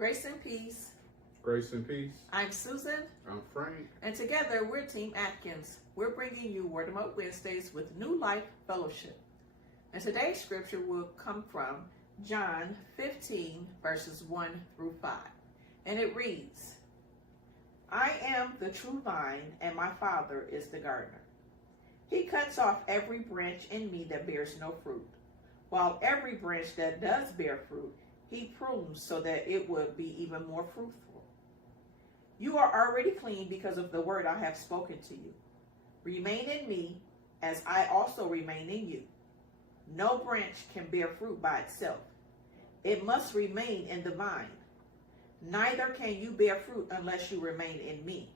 Grace and peace. Grace and peace. I'm Susan. I'm Frank. And together we're Team Adkins. We're bringing you Word 'em Up Wednesdays with New Life Fellowship. And today's scripture will come from John 15, verses 1 through 5. And it reads, I am the true vine, and my Father is the gardener. He cuts off every branch in me that bears no fruit, while every branch that does bear fruit, he prunes so that it would be even more fruitful. You are already clean because of the word I have spoken to you. Remain in me, as I also remain in you. No branch can bear fruit by itself. It must remain in the vine. Neither can you bear fruit unless you remain in me.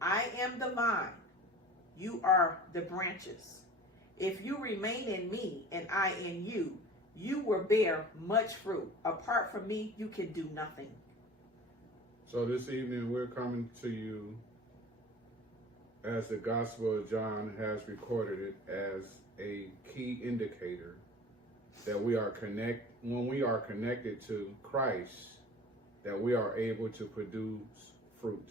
I am the vine. You are the branches. If you remain in me and I in you, you will bear much fruit. Apart from me, you can do nothing. So this evening we're coming to you as the Gospel of John has recorded it as a key indicator that when we are connected to Christ, that we are able to produce fruit.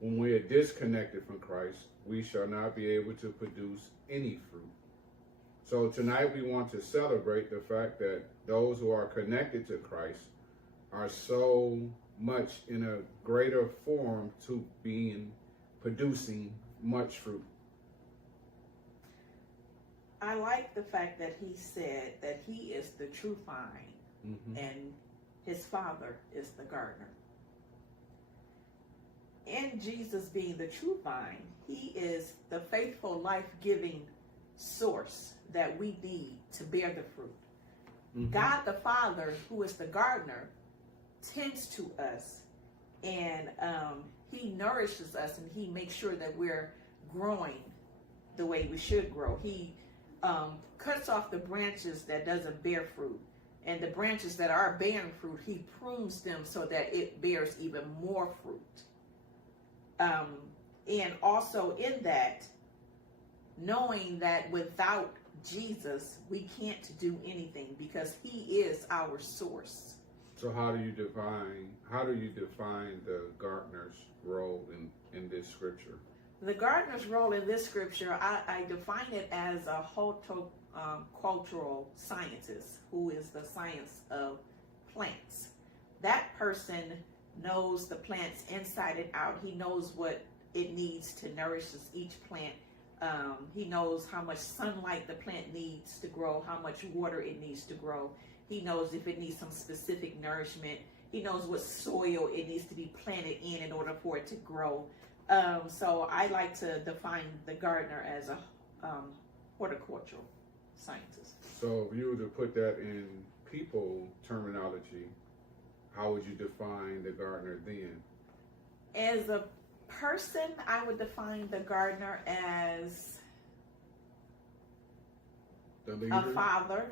When we are disconnected from Christ, we shall not be able to produce any fruit. So tonight we want to celebrate the fact that those who are connected to Christ are so much in a greater form to producing much fruit. I like the fact that he said that he is the true vine and his Father is the gardener. In Jesus being the true vine, he is the faithful, life-giving source that we need to bear the fruit. God the Father, who is the gardener, tends to us and he nourishes us and he makes sure that we're growing the way we should grow. He cuts off the branches that doesn't bear fruit, and the branches that are bearing fruit, he prunes them so that it bears even more fruit. And also in that, knowing that without Jesus, we can't do anything because he is our source. So how do you define the gardener's role in this scripture? The gardener's role in this scripture, I define it as a horticultural scientist, who is the science of plants. That person knows the plants inside and out. He knows what it needs to nourish each plant. He knows how much sunlight the plant needs to grow, how much water it needs to grow. He knows if it needs some specific nourishment. He knows what soil it needs to be planted in order for it to grow. So I like to define the gardener as a horticultural scientist. So if you were to put that in people terminology, how would you define the gardener then? As a person, I would define the gardener as the leader, a father.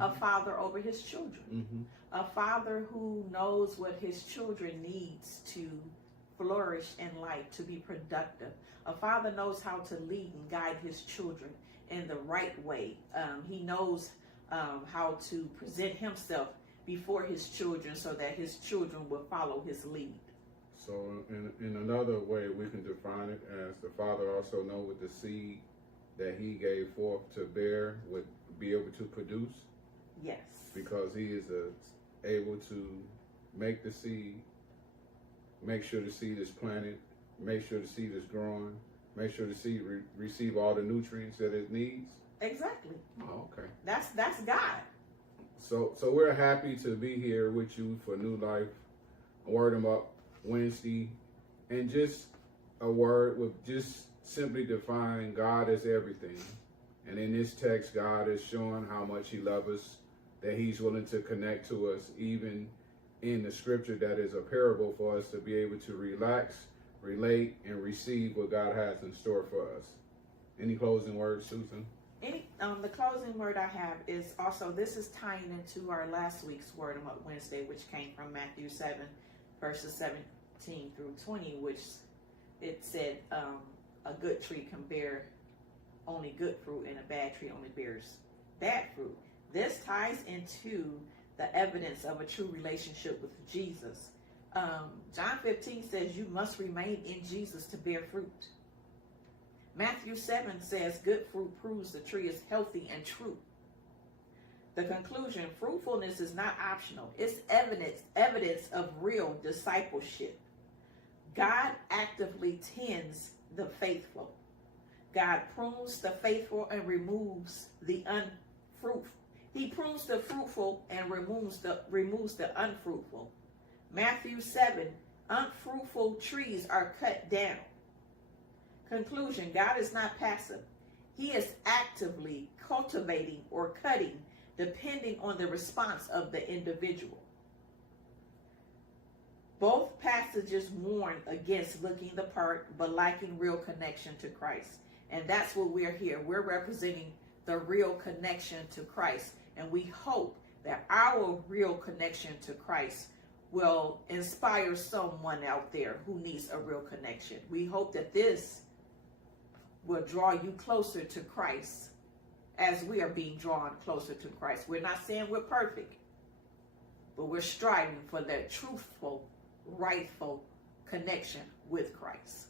A father over his children. A father who knows what his children needs to flourish in life, to be productive. A father knows how to lead and guide his children in the right way. He knows how to present himself before his children so that his children will follow his lead. So in another way, we can define it as the father also knows what the seed that he gave forth to bear would be able to produce. Yes. Because he is able to make the seed, make sure the seed is planted, make sure the seed is growing, make sure the seed receive all the nutrients that it needs. Exactly. Oh, okay. That's God. So we're happy to be here with you for New Life Word 'em Up Wednesday, and just a word with just simply define God as everything. And in this text, God is showing how much he loves us, that he's willing to connect to us, even in the scripture that is a parable for us to be able to relax, relate, and receive what God has in store for us. Any closing words, Susan? The closing word I have is also, this is tying into our last week's Word 'em Up Wednesday, which came from Matthew 7, verses 17 through 20, which it said a good tree can bear only good fruit and a bad tree only bears bad fruit. This ties into the evidence of a true relationship with Jesus. John 15 says you must remain in Jesus to bear fruit. Matthew 7 says good fruit proves the tree is healthy and true. The conclusion, fruitfulness is not optional. It's evidence of real discipleship. God actively tends the faithful. God prunes the faithful and removes the unfruitful. He prunes the fruitful and removes the unfruitful. Matthew 7, unfruitful trees are cut down. Conclusion, God is not passive. He is actively cultivating or cutting depending on the response of the individual. Both passages warn against looking the part but lacking real connection to Christ. And that's what we're here. We're representing the real connection to Christ. And we hope that our real connection to Christ will inspire someone out there who needs a real connection. We hope that this will draw you closer to Christ as we are being drawn closer to Christ. We're not saying we're perfect, but we're striving for that truthful, rightful connection with Christ.